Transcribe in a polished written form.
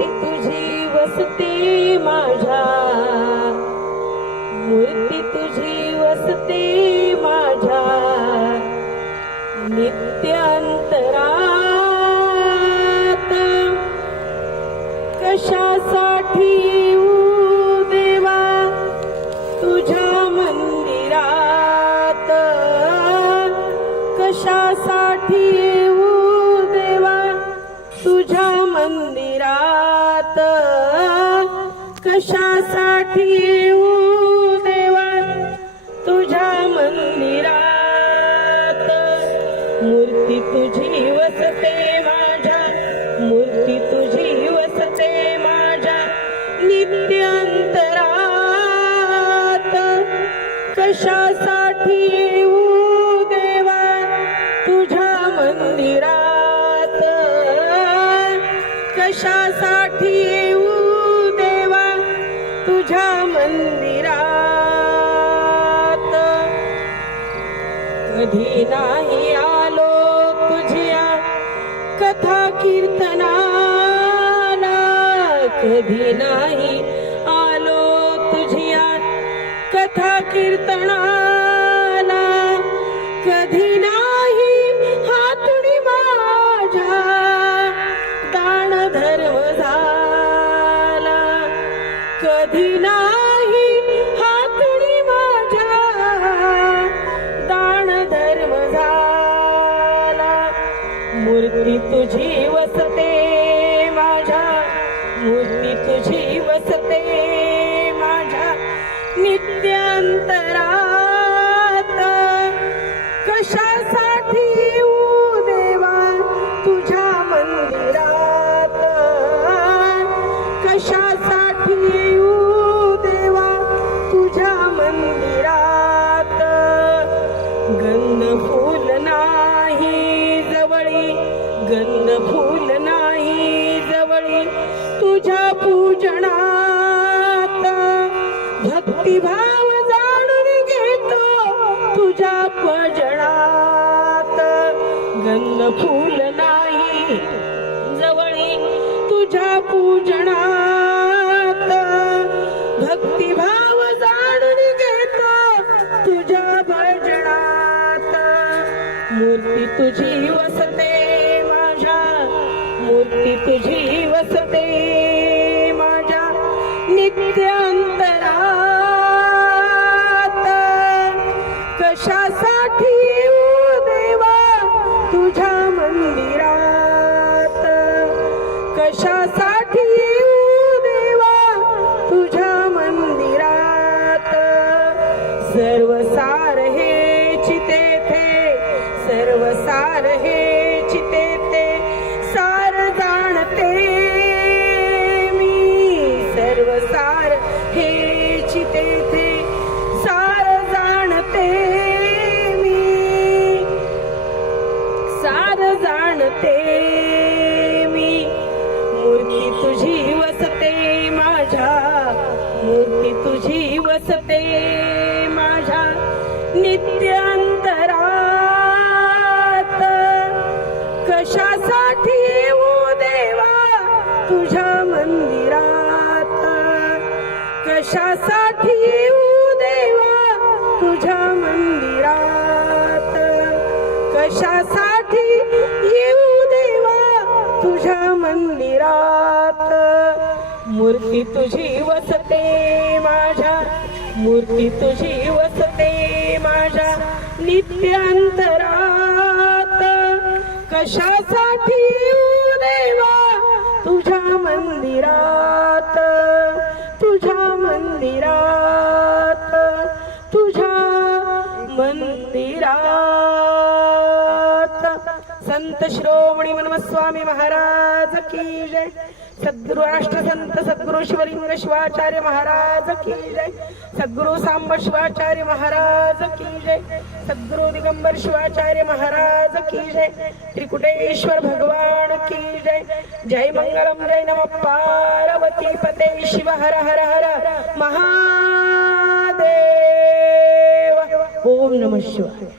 मूर्ती तुझी वसते माझ्या, मूर्ती तुझी वसते माझ्या नित्य अंतरात। कशासाठी येऊ देवा तुझ्या मंदिरात, कशासाठी येऊ देवा तुझ्या मंदिरात, कशासाठी येऊ देवा तुझ्या मंदिरात। मूर्ती तुझी वसते माझ्या, मूर्ती तुझी वसते माझ्या नित्य अंतरात। कशासाठी येऊ देवा तुझ्या मंदिरात, कशासाठी येऊ देवा तुझ्या मंदिरात। कधी नाही आलो तुझ्या कथा कीर्तनाला, कधी नाही आलो तुझ्या कथा कीर्तनाला, कधी नाही हातुडी माझ्या दान धर्म झाला, कधी नाही हातुडी माझ्या दान धर्म झाला। मूर्ती तुझी वसते माझ्या, मूर्ती तुझी वसते माझ्या नित्य अंतरात। कशासाठी येऊ देवा तुझ्या मंदिरात, कशासाठी येऊ देवा तुझ्या मंदिरात। गंध फूल नाही जवळी, गंध फूल नाही जवळी तुझ्या पूजनात। भक्तिभाव जाणून घेतो तुझ्या भजनात। गंध फूल नाही जवळी तुझ्या पूजनात, भक्तिभाव जाणून घेतो तुझ्या भजनात। मूर्ती तुझी वसते माझ्या, मूर्ती तुझी वसते माझ्या नित्य अंतरात। कशासाठी येऊ देवा तुझ्या मंदिरात, कशासाठी येऊ देवा तुझ्या मंदिरात। सर्व सार हेच तेथे, सर्व सार हेच तेथे सार जाणते मी, सर्व सार हेच तेथे सार जाणते मी, सार जाणते मी। मूर्ती तुझी वसते माझ्या, मूर्ती तुझी वसते माझ्या नित्य अंतरात। कशासाठी येऊ देवा तुझ्या मंदिरात, कशासाठी येऊ देवा तुझ्या मंदिरात, कशासाठी येऊ देवा तुझ्या मंदिरात। मूर्ती तुझी वसते माझ्या, मूर्ती तुझी वसते माझ्या नित्य अंतरात। कशासाठी येऊ देवा तुझ्या मंदिरात, तुझ्या मंदिरात, तुझ्या मंदिरात। संत शिरोमणी मनमस्वामी महाराज की जय। सद्गुरु राष्ट्रसंत सद्गुरु शिवलिंग शिवाचार्य महाराज की जय। सद्गुरु सांब शिवाचार्य महाराज की जय। सद्गुरु दिगंबर शिवाचार्य महाराज की जय। त्रिकुटेश्वर भगवान की जय। जय मंगलम जय नमः पार्वती पते शिव हर हर हर महादेव। ओम नमः शिवाय।